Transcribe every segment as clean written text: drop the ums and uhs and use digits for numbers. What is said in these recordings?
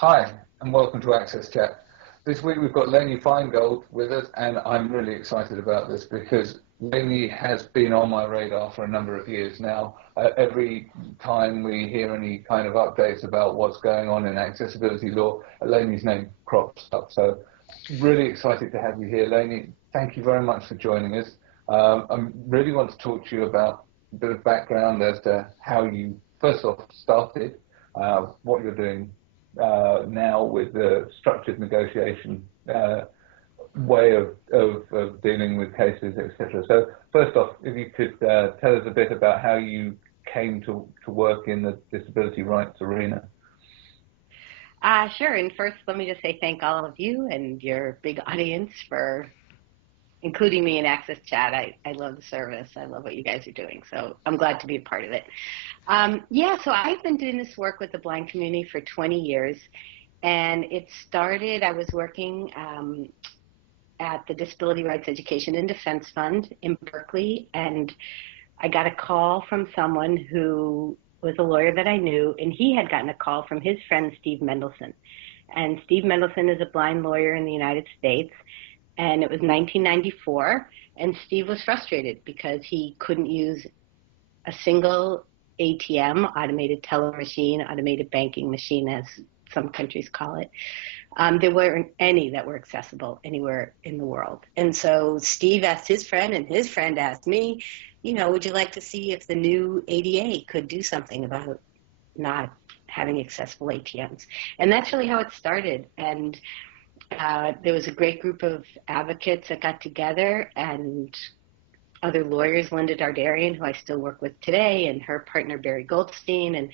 Hi, and welcome to AXSchat. This week we've got Lainey Feingold with us, and I'm really excited about this because Lainey has been on my radar for a number of years now. Every time we hear any kind of updates about what's going on in accessibility law, Lainey's name crops up. So really excited to have you here, Lainey. Thank you very much for joining us. I really want to talk to you about a bit of background as to how you first off started, what you're doing now with the structured negotiation way of dealing with cases, etc. So first off, if you could tell us a bit about how you came to work in the disability rights arena. Sure. And first, let me just say thank all of you and your big audience for including me in AXSchat. I love the service. I love what you guys are doing. So I'm glad to be a part of it. So I've been doing this work with the blind community for 20 years. And it started, I was working at the Disability Rights Education and Defense Fund in Berkeley. And I got a call from someone who was a lawyer that I knew, and he had gotten a call from his friend, Steve Mendelson. And Steve Mendelson is a blind lawyer in the United States. And it was 1994, and Steve was frustrated because he couldn't use a single ATM, automated teller machine, automated banking machine, as some countries call it. There weren't any that were accessible anywhere in the world. And so Steve asked his friend, and his friend asked me, would you like to see if the new ADA could do something about not having accessible ATMs? And that's really how it started. And there was a great group of advocates that got together, and other lawyers, Linda Dardarian, who I still work with today, and her partner, Barry Goldstein. And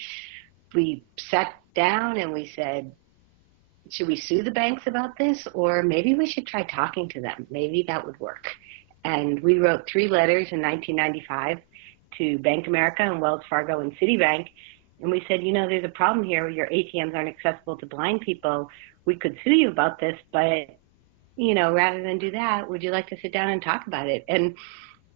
we sat down and we said, should we sue the banks about this? Or maybe we should try talking to them. Maybe that would work. And we wrote 3 letters in 1995 to Bank America and Wells Fargo and Citibank. And we said, there's a problem here. Your ATMs aren't accessible to blind people. We could sue you about this, but, rather than do that, would you like to sit down and talk about it? And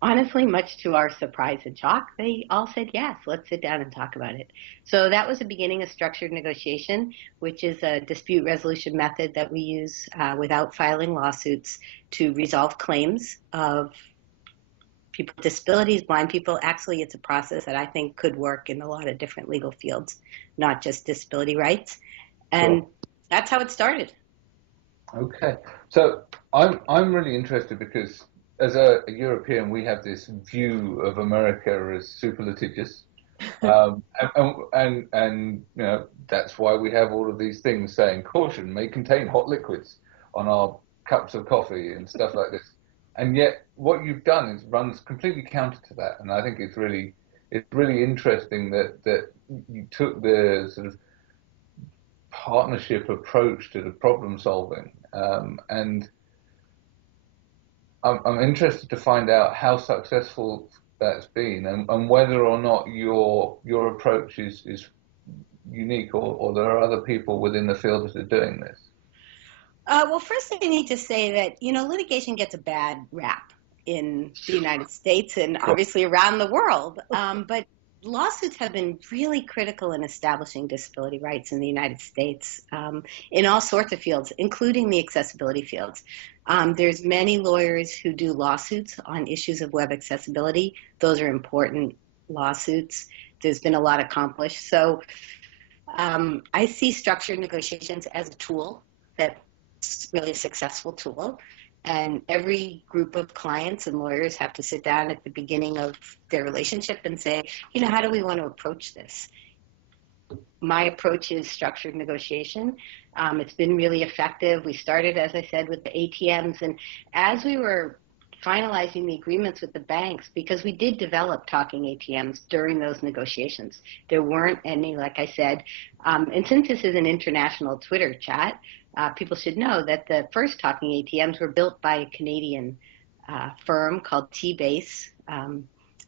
honestly, much to our surprise and shock, they all said, yes, let's sit down and talk about it. So that was the beginning of structured negotiation, which is a dispute resolution method that we use without filing lawsuits to resolve claims of people with disabilities, blind people. Actually, it's a process that I think could work in a lot of different legal fields, not just disability rights. And sure. That's how it started. Okay. So I'm really interested because as a European, we have this view of America as super litigious. And that's why we have all of these things saying caution may contain hot liquids on our cups of coffee and stuff like this. And yet what you've done runs completely counter to that. And I think it's really interesting that you took the sort of partnership approach to the problem solving. And I'm interested to find out how successful that's been and whether or not your approach is unique or there are other people within the field that are doing this. Well, first I need to say that, litigation gets a bad rap in the United States and obviously around the world. But lawsuits have been really critical in establishing disability rights in the United States in all sorts of fields, including the accessibility fields. There's many lawyers who do lawsuits on issues of web accessibility. Those are important lawsuits. There's been a lot accomplished. So I see structured negotiations as a tool that's really a successful tool. And every group of clients and lawyers have to sit down at the beginning of their relationship and say, how do we want to approach this? My approach is structured negotiation. It's been really effective. We started, as I said, with the ATMs. And as we were finalizing the agreements with the banks, because we did develop talking ATMs during those negotiations, there weren't any, like I said. And since this is an international Twitter chat, people should know that the first talking ATMs were built by a Canadian firm called T-Base,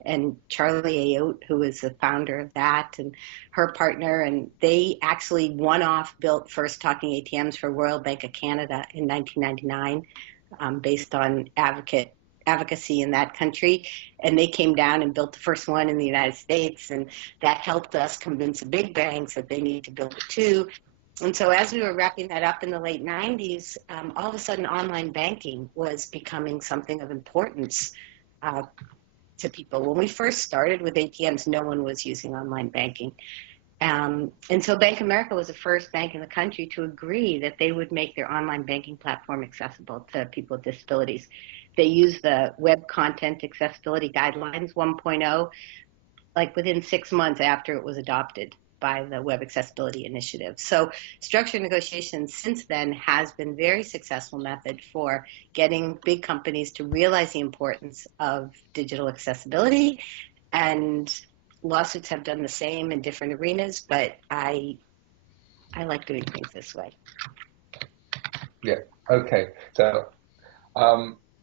and Charlie Ayotte, who is the founder of that, and her partner, and they actually one-off built first talking ATMs for Royal Bank of Canada in 1999, based on advocacy in that country, and they came down and built the first one in the United States, and that helped us convince the big banks that they need to build it too. And so as we were wrapping that up in the late 90s, all of a sudden online banking was becoming something of importance uh, to people. When we first started with ATMs, no one was using online banking. And so Bank of America was the first bank in the country to agree that they would make their online banking platform accessible to people with disabilities. They used the Web Content Accessibility Guidelines 1.0, like within 6 months after it was adopted by the Web Accessibility Initiative. So structured negotiations since then has been a very successful method for getting big companies to realize the importance of digital accessibility, and lawsuits have done the same in different arenas, but I like doing things this way. Yeah. Okay. So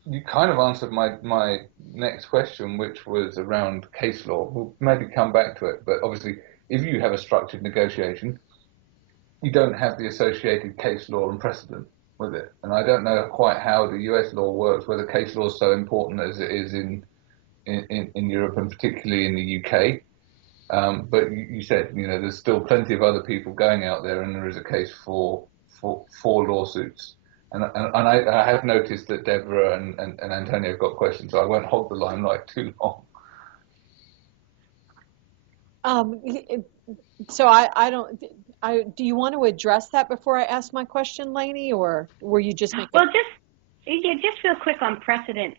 you kind of answered my next question, which was around case law. We'll maybe come back to it, but obviously, if you have a structured negotiation, you don't have the associated case law and precedent with it. And I don't know quite how the US law works, whether case law is so important as it is in Europe and particularly in the UK. But you said, there's still plenty of other people going out there, and there is a case for lawsuits. And I have noticed that Deborah and Antonio have got questions, so I won't hog the limelight too long. So I don't. Do you want to address that before I ask my question, Lainey, or were you just making? Well, just real quick on precedent.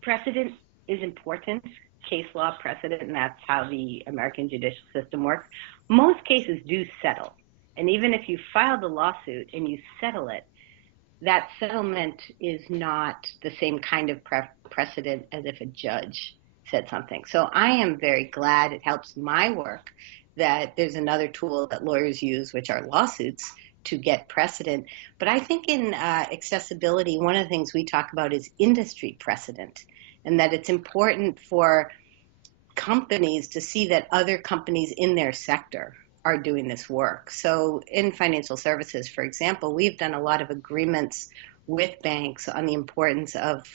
Precedent is important. Case law precedent, and that's how the American judicial system works. Most cases do settle, and even if you file the lawsuit and you settle it, that settlement is not the same kind of precedent as if a judge said something. So I am very glad it helps my work that there's another tool that lawyers use, which are lawsuits, to get precedent. But I think in accessibility, one of the things we talk about is industry precedent, and that it's important for companies to see that other companies in their sector are doing this work. So in financial services, for example, we've done a lot of agreements with banks on the importance of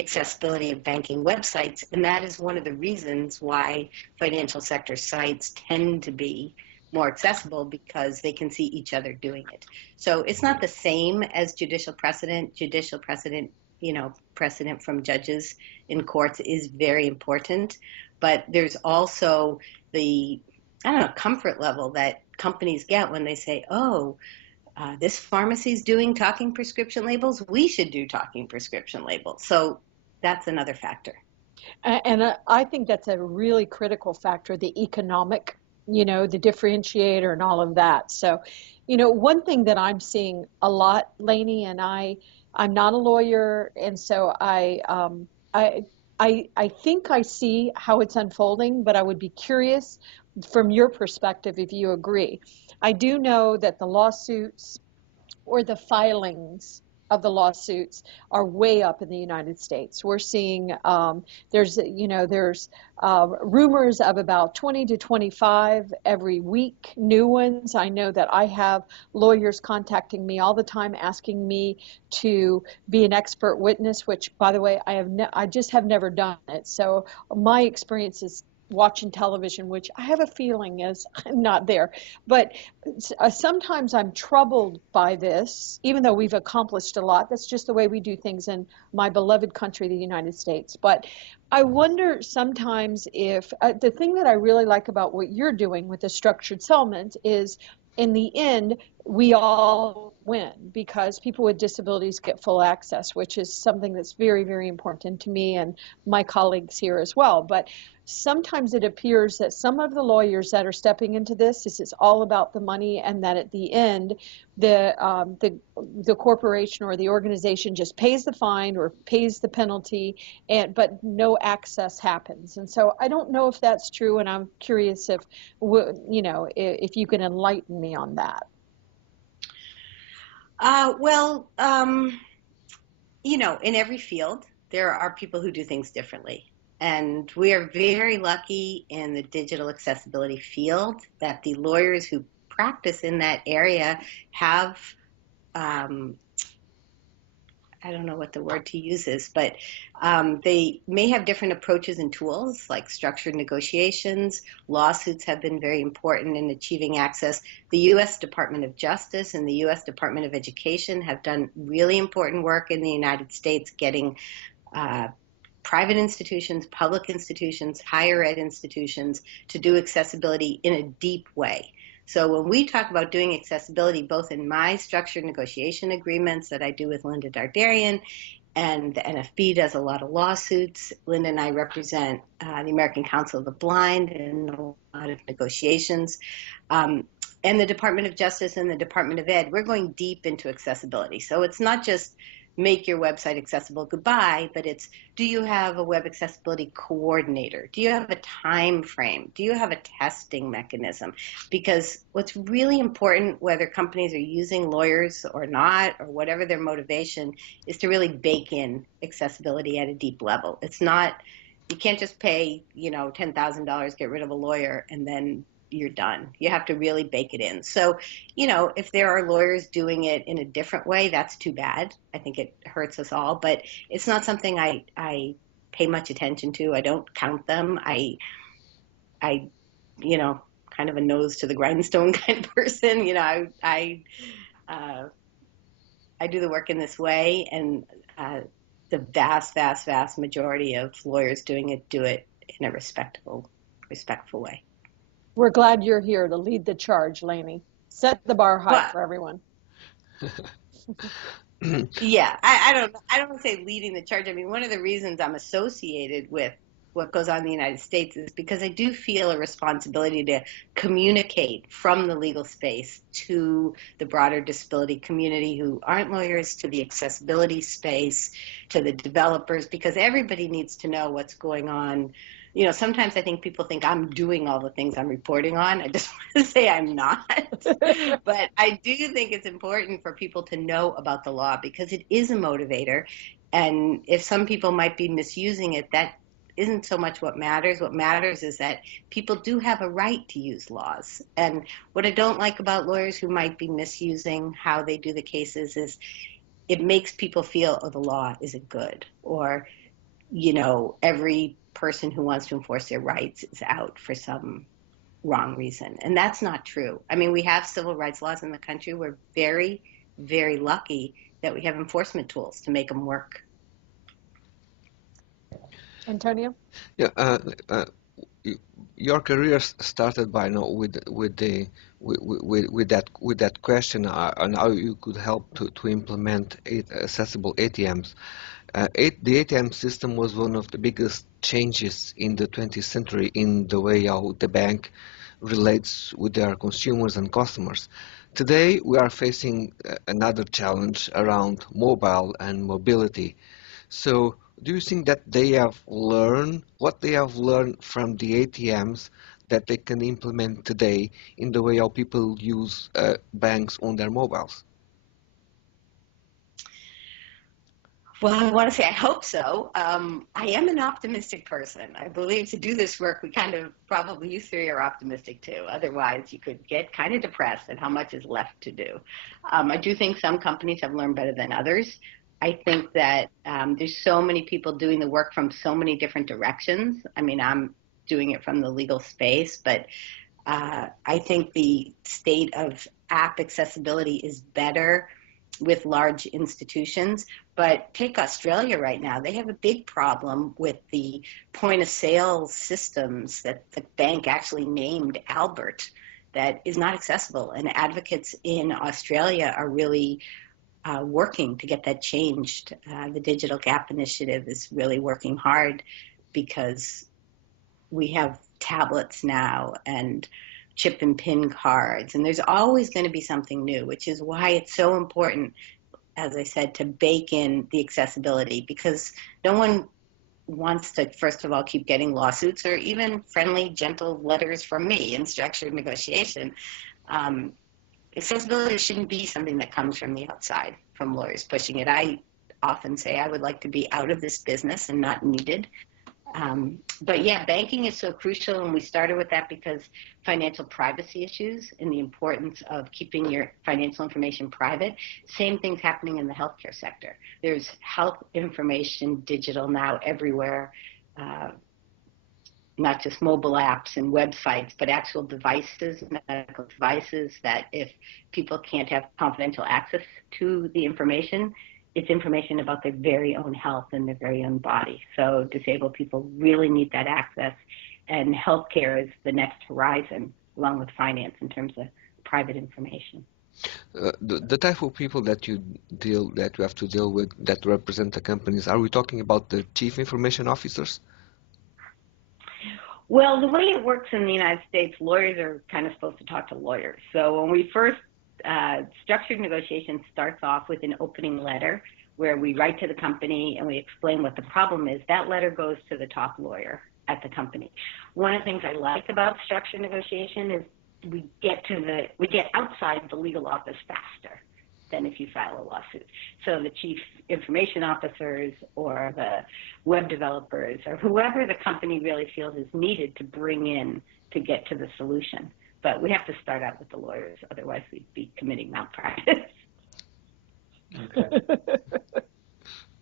accessibility of banking websites, and that is one of the reasons why financial sector sites tend to be more accessible, because they can see each other doing it. So it's not the same as judicial precedent. Judicial precedent, precedent from judges in courts is very important, but there's also the comfort level that companies get when they say, this pharmacy's doing talking prescription labels, we should do talking prescription labels. So that's another factor. And I think that's a really critical factor, the economic, the differentiator and all of that. So, one thing that I'm seeing a lot, Lainey, and I'm not a lawyer, and so I think I see how it's unfolding, but I would be curious from your perspective if you agree. I do know that the lawsuits or the filings of the lawsuits are way up in the United States. We're seeing there's rumors of about 20 to 25 every week, new ones. I know that I have lawyers contacting me all the time asking me to be an expert witness, which, by the way, I just have never done it. So my experience is watching television, which I have a feeling is not there. But sometimes I'm troubled by this, even though we've accomplished a lot. That's just the way we do things in my beloved country, the United States. But I wonder sometimes if the thing that I really like about what you're doing with the structured settlement is, in the end, we all win, because people with disabilities get full access, which is something that's very, very important to me and my colleagues here as well. But sometimes it appears that some of the lawyers that are stepping into this, it's all about the money, and that at the end, the corporation or the organization just pays the fine or pays the penalty, but no access happens. And so I don't know if that's true, and I'm curious if you can enlighten me on that. In every field, there are people who do things differently. And we are very lucky in the digital accessibility field that the lawyers who practice in that area have I don't know what the word to use is, but they may have different approaches and tools like structured negotiations. Lawsuits have been very important in achieving access. The U.S. Department of Justice and the U.S. Department of Education have done really important work in the United States getting private institutions, public institutions, higher ed institutions to do accessibility in a deep way. So when we talk about doing accessibility, both in my structured negotiation agreements that I do with Linda Dardarian, and the NFB does a lot of lawsuits. Linda and I represent the American Council of the Blind in a lot of negotiations. And the Department of Justice and the Department of Ed, we're going deep into accessibility. So it's not just make your website accessible, goodbye, but it's, do you have a web accessibility coordinator? Do you have a time frame? Do you have a testing mechanism? Because what's really important, whether companies are using lawyers or not, or whatever their motivation, is to really bake in accessibility at a deep level. It's not, you can't just pay, $10,000, get rid of a lawyer, and then you're done. You have to really bake it in. So, if there are lawyers doing it in a different way, that's too bad. I think it hurts us all, but it's not something I pay much attention to. I don't count them. I kind of a nose to the grindstone kind of person. I do the work in this way, and the vast, vast, vast majority of lawyers doing it do it in a respectful way. We're glad you're here to lead the charge, Lainey. Set the bar high for everyone. Yeah, I don't want to say leading the charge. I mean, one of the reasons I'm associated with what goes on in the United States is because I do feel a responsibility to communicate from the legal space to the broader disability community who aren't lawyers, to the accessibility space, to the developers, because everybody needs to know what's going on. Sometimes I think people think I'm doing all the things I'm reporting on. I just want to say I'm not. But I do think it's important for people to know about the law because it is a motivator. And if some people might be misusing it, that isn't so much what matters. What matters is that people do have a right to use laws. And what I don't like about lawyers who might be misusing how they do the cases is it makes people feel, oh, the law isn't good, or, every person who wants to enforce their rights is out for some wrong reason. And that's not true. I mean, we have civil rights laws in the country. We're very, very lucky that we have enforcement tools to make them work. Antonio? Yeah, your career started by with that question on how you could help to implement accessible ATMs. The ATM system was one of the biggest changes in the 20th century in the way how the bank relates with their consumers and customers. Today, we are facing another challenge around mobile and mobility. So, do you think that they have learned what they have learned from the ATMs that they can implement today in the way how people use banks on their mobiles? Well, I want to say I hope so. I am an optimistic person. I believe to do this work, we kind of probably you three are optimistic too. Otherwise, you could get kind of depressed at how much is left to do. I do think some companies have learned better than others. I think that there's so many people doing the work from so many different directions. I mean, I'm doing it from the legal space, but I think the state of app accessibility is better with large institutions. But take Australia right now. They have a big problem with the point of sale systems that the bank actually named Albert that is not accessible. And advocates in Australia are really working to get that changed. The Digital Gap Initiative is really working hard because we have tablets now and chip and pin cards, and there's always going to be something new, which is why it's so important, as I said, to bake in the accessibility, because no one wants to, first of all, keep getting lawsuits or even friendly, gentle letters from me in structured negotiation. Accessibility shouldn't be something that comes from the outside, from lawyers pushing it. I often say I would like to be out of this business and not needed. But yeah, banking is so crucial, and we started with that because financial privacy issues and the importance of keeping your financial information private. Same thing's happening in the healthcare sector. There's health information digital now everywhere, not just mobile apps and websites, but actual devices, medical devices, that if people can't have confidential access to the information, it's information about their very own health and their very own body. So disabled people really need that access, and healthcare is the next horizon, along with finance, in terms of private information. The type of people that you have to deal with that represent the companies, are we talking about the chief information officers? Well, the way it works in the United States, lawyers are kind of supposed to talk to lawyers. So when we first structured negotiation starts off with an opening letter where we write to the company and we explain what the problem is. That letter goes to the top lawyer at the company. One of the things I like about structured negotiation is we get outside the legal office faster than if you file a lawsuit. So the chief information officers or the web developers or whoever the company really feels is needed to bring in to get to the solution. But we have to start out with the lawyers, otherwise we'd be committing malpractice. Okay.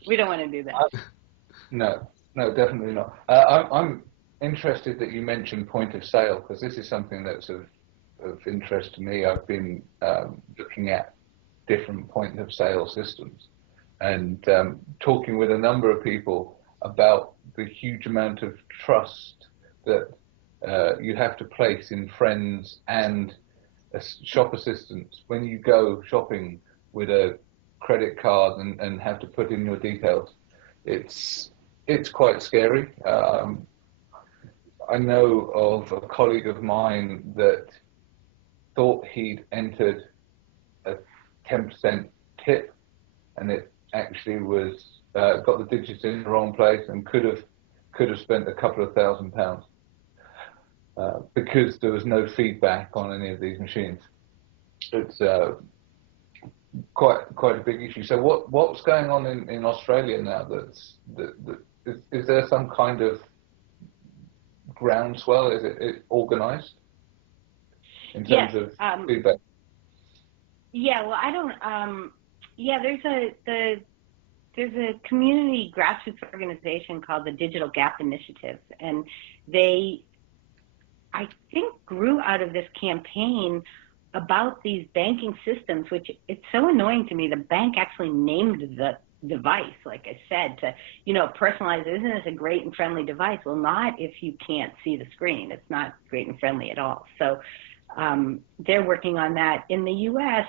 We don't want to do that. No, definitely not. I'm interested that you mentioned point of sale, because this is something that's of interest to me. I've been looking at different point of sale systems and talking with a number of people about the huge amount of trust that you have to place in friends and shop assistants when you go shopping with a credit card and have to put in your details. It's quite scary. I know of a colleague of mine that thought he'd entered a 10% tip, and it actually was got the digits in the wrong place and could have spent a couple of £1,000 because there was no feedback on any of these machines. It's quite a big issue. So what's going on in Australia now? Is there some kind of groundswell? Is it organised in terms of feedback? Yeah, well, I don't. Yeah, there's a community grassroots organization called the Digital Gap Initiative, and they, I think, grew out of this campaign about these banking systems, which it's so annoying to me. The bank actually named the device, like I said, to, personalize. Isn't this a great and friendly device? Well, not if you can't see the screen. It's not great and friendly at all. So they're working on that. In the U.S.,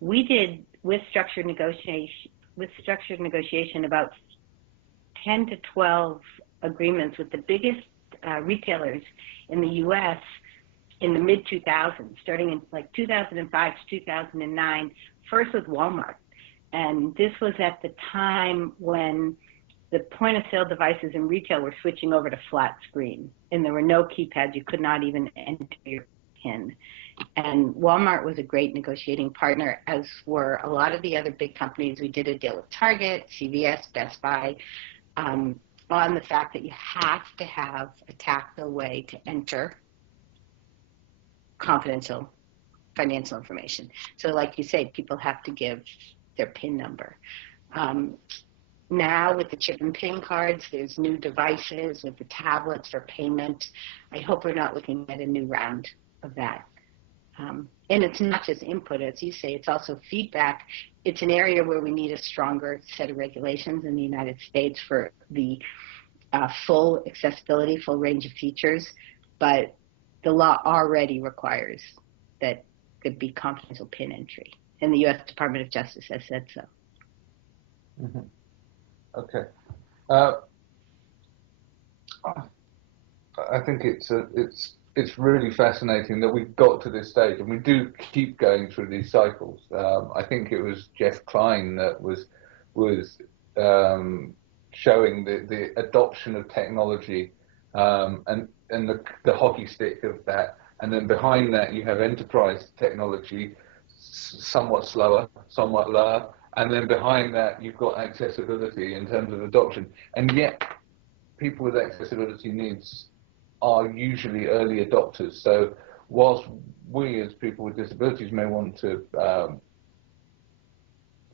we did with structured negotiation about 10 to 12 agreements with the biggest retailers in the U.S. in the mid-2000s, starting in like 2005 to 2009, first with Walmart. And this was at the time when the point-of-sale devices in retail were switching over to flat screen, and there were no keypads. You could not even enter your PIN. And Walmart was a great negotiating partner, as were a lot of the other big companies. We did a deal with Target, CVS, Best Buy, on the fact that you have to have a tactile way to enter confidential financial information. So like you say, people have to give their PIN number. Now with the chip and PIN cards, there's new devices with the tablets for payment. I hope we're not looking at a new round of that. And it's not just input, as you say, it's also feedback. It's an area where we need a stronger set of regulations in the United States for the full accessibility, full range of features, but the law already requires that could be confidential PIN entry, and the U.S. Department of Justice has said so. Mm-hmm. Okay. I think it's really fascinating that we've got to this stage, and we do keep going through these cycles. I think it was Jeff Klein that was showing the adoption of technology and the hockey stick of that, and then behind that you have enterprise technology, somewhat slower, somewhat lower, and then behind that you've got accessibility in terms of adoption, and yet people with accessibility needs are usually early adopters. So whilst we as people with disabilities may want to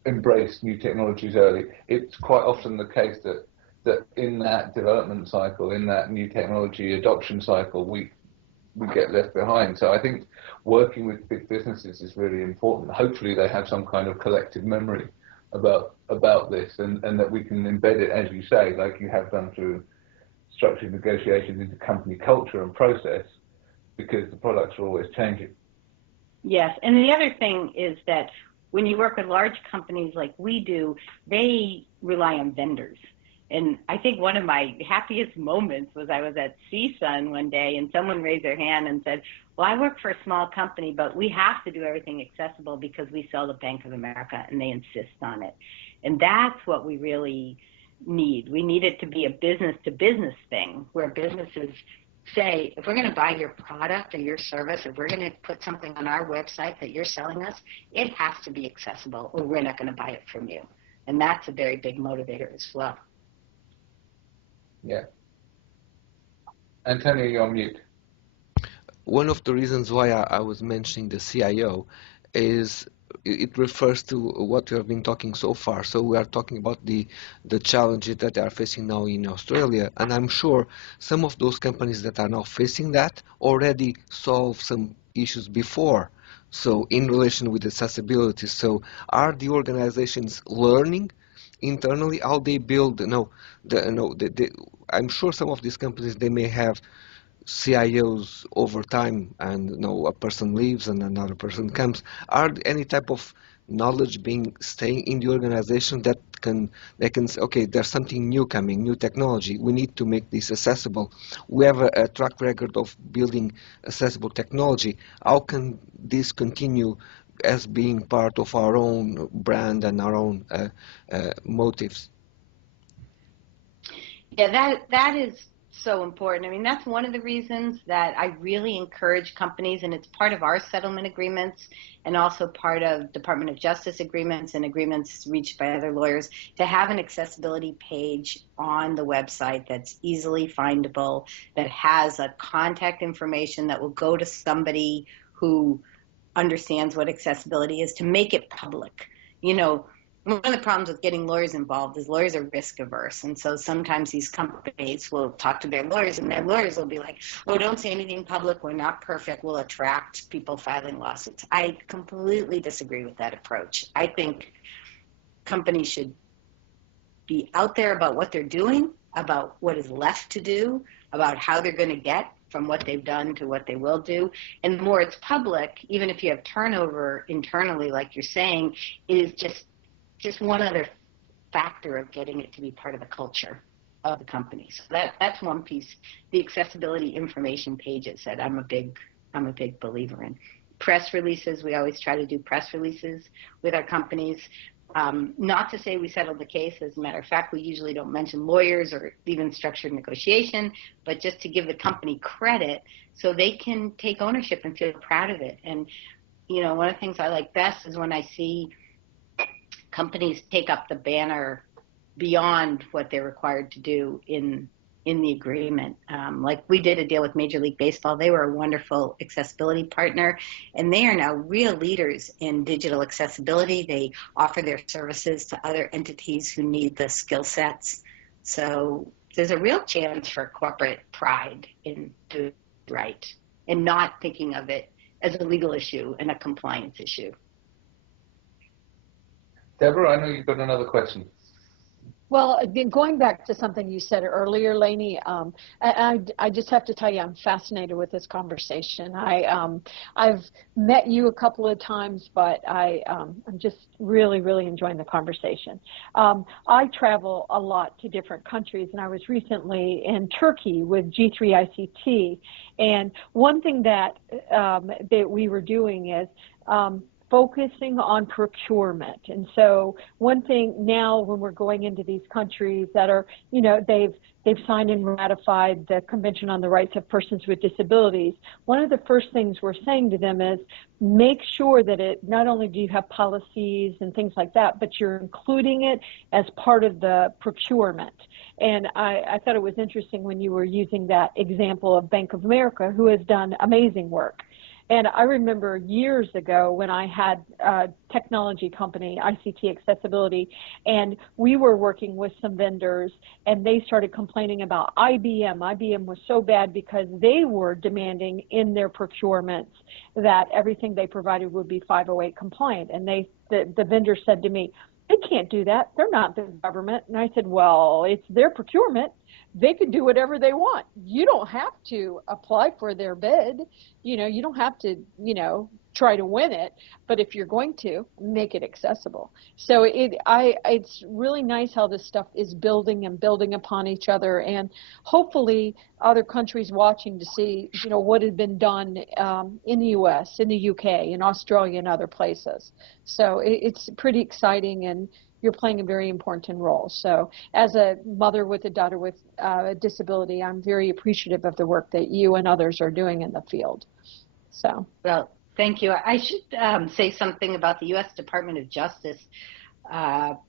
embrace new technologies early, it's quite often the case that in that development cycle, in that new technology adoption cycle, we get left behind. So I think working with big businesses is really important. Hopefully they have some kind of collective memory about this, and that we can embed it, as you say, like you have done through structured negotiations, into company culture and process, because the products are always changing. Yes, and the other thing is that when you work with large companies like we do, they rely on vendors. And I think one of my happiest moments was I was at CSUN one day and someone raised their hand and said, well, I work for a small company, but we have to do everything accessible because we sell to Bank of America and they insist on it. And that's what we really need. We need it to be a business-to-business thing where businesses say, if we're going to buy your product or your service, if we're going to put something on our website that you're selling us, it has to be accessible or we're not going to buy it from you. And that's a very big motivator as well. Yeah. Antonio, you're on mute. One of the reasons why I was mentioning the CIO is it refers to what we have been talking so far. So we are talking about the challenges that they are facing now in Australia, and I'm sure some of those companies that are now facing that already solved some issues before. So in relation with accessibility, so are the organizations learning internally how they build? I'm sure some of these companies, they may have CIOs over time, and a person leaves and another person comes. Are any type of knowledge being staying in the organization that they can say, okay, there's something new coming, new technology, we need to make this accessible. We have a track record of building accessible technology. How can this continue as being part of our own brand and our own motives? Yeah, that is so important. I mean, that's one of the reasons that I really encourage companies, and it's part of our settlement agreements and also part of Department of Justice agreements and agreements reached by other lawyers, to have an accessibility page on the website that's easily findable, that has a contact information that will go to somebody who understands what accessibility is, to make it public. One of the problems with getting lawyers involved is lawyers are risk averse. And so sometimes these companies will talk to their lawyers and their lawyers will be like, oh, don't say anything public. We're not perfect. We'll attract people filing lawsuits. I completely disagree with that approach. I think companies should be out there about what they're doing, about what is left to do, about how they're going to get from what they've done to what they will do. And the more it's public, even if you have turnover internally, like you're saying, is just one other factor of getting it to be part of the culture of the company. So that's one piece. The accessibility information pages that I'm a big believer in. Press releases, we always try to do press releases with our companies. Not to say we settled the case. As a matter of fact, we usually don't mention lawyers or even structured negotiation, but just to give the company credit so they can take ownership and feel proud of it. And, one of the things I like best is when I see companies take up the banner beyond what they're required to do in the agreement. Like we did a deal with Major League Baseball. They were a wonderful accessibility partner, and they are now real leaders in digital accessibility. They offer their services to other entities who need the skill sets. So there's a real chance for corporate pride in doing right and not thinking of it as a legal issue and a compliance issue. Deborah, I know you've got another question. Well, going back to something you said earlier, Lainey, I just have to tell you, I'm fascinated with this conversation. I've met you a couple of times, but I'm just really, really enjoying the conversation. I travel a lot to different countries, and I was recently in Turkey with G3ICT, and one thing that we were doing is focusing on procurement. And so one thing now when we're going into these countries that are, they've signed and ratified the Convention on the Rights of Persons with Disabilities, one of the first things we're saying to them is make sure that it not only do you have policies and things like that, but you're including it as part of the procurement. And I thought it was interesting when you were using that example of Bank of America, who has done amazing work. And I remember years ago when I had a technology company, ICT Accessibility, and we were working with some vendors, and they started complaining about IBM. IBM was so bad because they were demanding in their procurements that everything they provided would be 508 compliant. And the vendor said to me, they can't do that. They're not the government. And I said, well, it's their procurement. They could do whatever they want. You don't have to apply for their bid. You don't have to, try to win it. But if you're going to, make it accessible. So it's really nice how this stuff is building and building upon each other. And hopefully other countries watching to see, what had been done in the U.S., in the U.K., in Australia, and other places. So it's pretty exciting, and you're playing a very important role. So as a mother with a daughter with a disability, I'm very appreciative of the work that you and others are doing in the field. So. Well, thank you. I should say something about the U.S. Department of Justice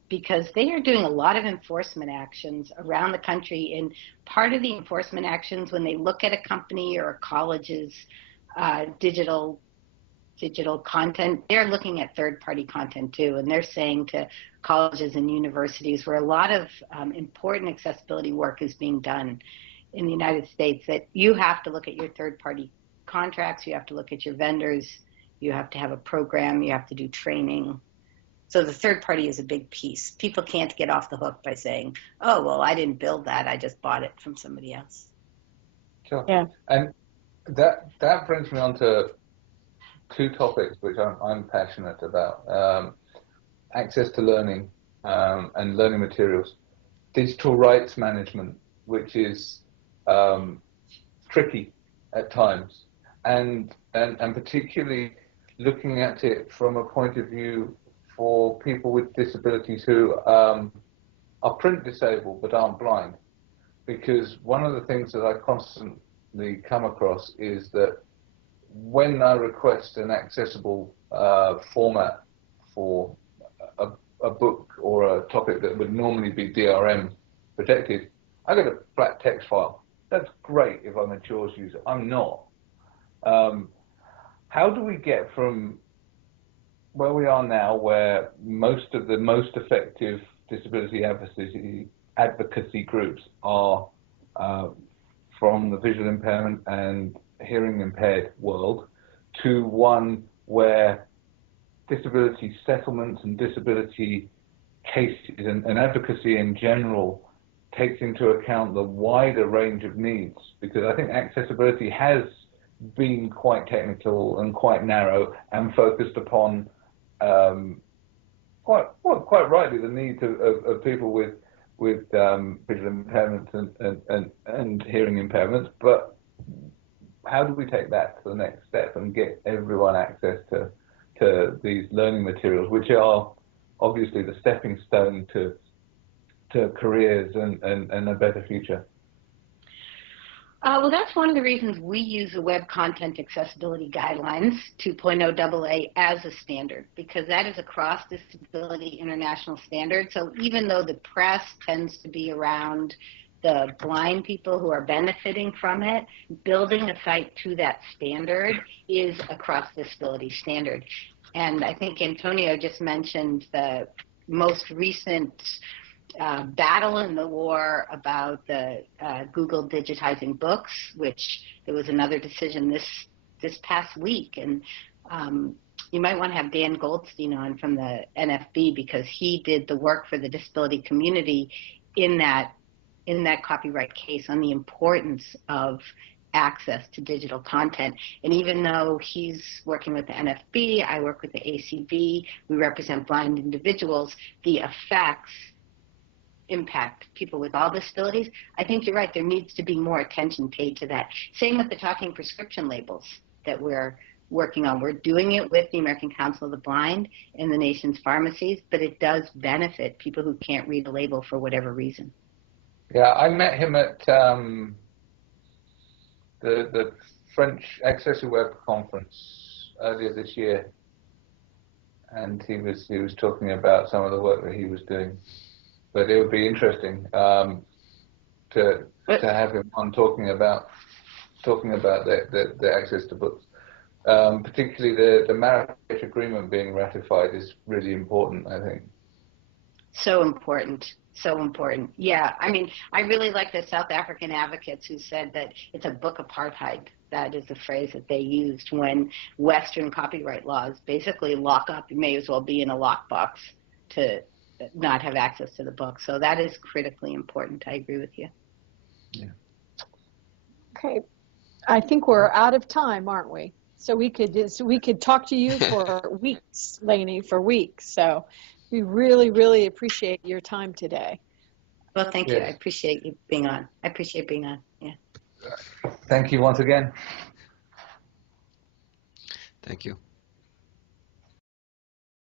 because they are doing a lot of enforcement actions around the country. And part of the enforcement actions, when they look at a company or a college's digital content, they're looking at third-party content too, and they're saying to colleges and universities where a lot of important accessibility work is being done in the United States that you have to look at your third-party contracts, you have to look at your vendors, you have to have a program, you have to do training. So the third party is a big piece. People can't get off the hook by saying, oh, well, I didn't build that, I just bought it from somebody else. Sure. Yeah. And that brings me on to two topics which I'm passionate about. Access to learning and learning materials. Digital rights management, which is tricky at times, and particularly looking at it from a point of view for people with disabilities who are print disabled but aren't blind. Because one of the things that I constantly come across is that when I request an accessible format for a book or a topic that would normally be DRM protected, I get a flat text file. That's great if I'm a Jaws user. I'm not. How do we get from where we are now, where most of the most effective disability advocacy groups are from the visual impairment and hearing impaired world, to one where disability settlements and disability cases and advocacy in general takes into account the wider range of needs? Because I think accessibility has been quite technical and quite narrow and focused upon quite rightly the needs of people with visual impairments and hearing impairments. But how do we take that to the next step and get everyone access to these learning materials, which are obviously the stepping stone to careers and a better future? Well, that's one of the reasons we use the Web Content Accessibility Guidelines 2.0 AA as a standard, because that is a cross-disability international standard. So even though the press tends to be around the blind people who are benefiting from it, building a site to that standard is a cross-disability standard. And I think Antonio just mentioned the most recent battle in the war about the Google digitizing books, which there was another decision this past week. And you might want to have Dan Goldstein on from the NFB, because he did the work for the disability community in that copyright case on the importance of access to digital content. And even though he's working with the NFB, I work with the ACB, we represent blind individuals, the effects impact people with all disabilities. I think you're right, there needs to be more attention paid to that. Same with the talking prescription labels that we're working on. We're doing it with the American Council of the Blind and the nation's pharmacies, but it does benefit people who can't read the label for whatever reason. Yeah, I met him at the French AXSchat conference earlier this year, and he was talking about some of the work that he was doing. But it would be interesting to have him on talking about the access to books. Particularly the Marrakesh Agreement being ratified is really important, I think. So important. So important. Yeah. I mean, I really like the South African advocates who said that it's a book apartheid. That is the phrase that they used when Western copyright laws basically lock up. You may as well be in a lockbox to not have access to the book. So that is critically important. I agree with you. Yeah. Okay. I think we're out of time, aren't we? So we could talk to you for weeks, Lainey, for weeks. So we really, really appreciate your time today. Well, thank you. I appreciate you being on. I appreciate being on. Yeah. Thank you once again. Thank you.